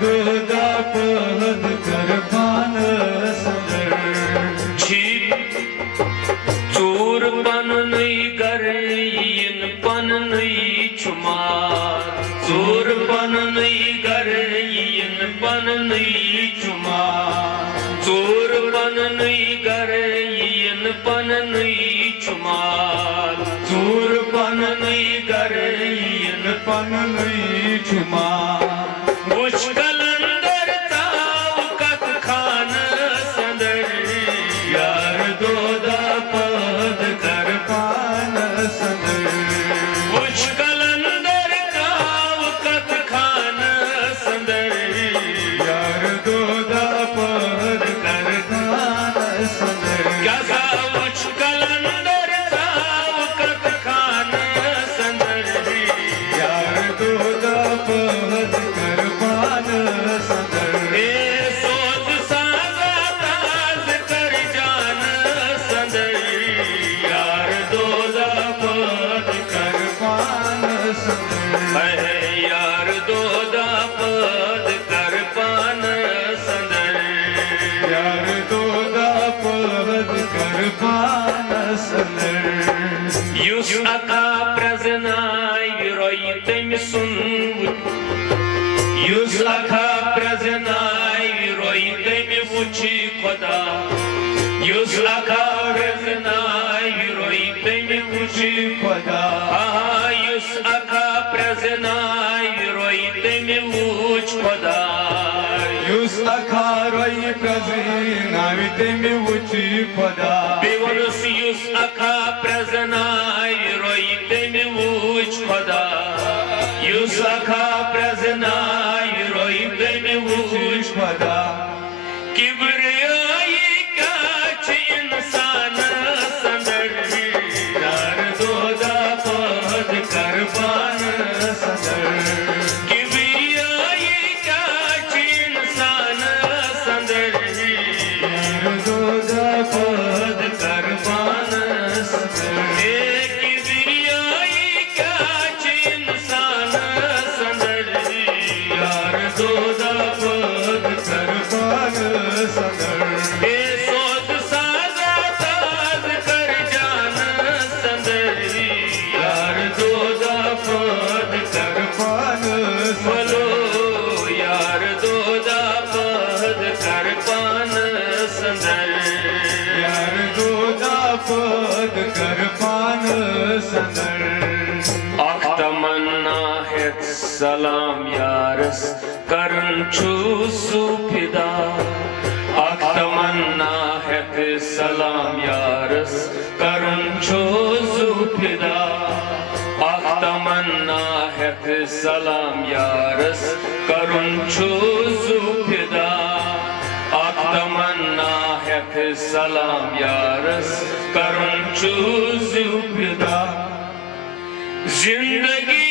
दोदा पद कर पान संदर चूर पन नहीं कर इन पन नहीं छुमा चूर पन नहीं कर इन पन नहीं छुमा चूर पन नहीं कर इन पन नहीं छुमा चूर पन नहीं कर इन पन नहीं छुमा मुश्किल अंदर ताव कत खान संदर यार दोदा पद कर पान संदर मुश्किल अंदर ताव कत खान संदर यार दोदा पद कर पान संदर क्या मुश्किल अंदर ताव कत खान संदर यार दोदा पद कर पान संदर सोच साजा ताज कर जान संदर यार दोदा पद कर पान संदर यार दोदा पद कर पान संदर यार दोदा पद कर पान संदर युस अका प्रजनाय विरोई तम सुन युस अका प्रजनाय विरोई तम वुची खुदा युस अका प्रजनाय विरोई तम वुची खुदा युस अका प्रजनाय विरोई तम वुच खुदा युस अखारोई प्रजनाय तम वुची खुदा बेवनुस युस अका प्रजनाय विरोई तम वुच खुदा युस अका प्रजनाय विरोई तम वुच खुदा किब्रियाई क्या छ इंसान संदर यार दोदा पद कर पान संदर किब्रियाई क्या छ इंसान संदर यार दोदा पद कर पान संदर किब्रियाई क्या छ इंसान संदर यार दोदा पद कर पान संदर सोच साजा ताज कर जान संदर यार दोदा पद कर पान बोलो यार दोदा पद कर पान संदर यार दोदा पद कर पान संदर अख तमन्ना है सलाम यारस करन छु सुफिदा अख तमन्ना है सलाम यारस करन छु सुफिदा अख तमन्ना है सलाम यारस करन छु सुफिदा अख तमन्ना है सलाम यारस करन छु सुफिदा जिंदगी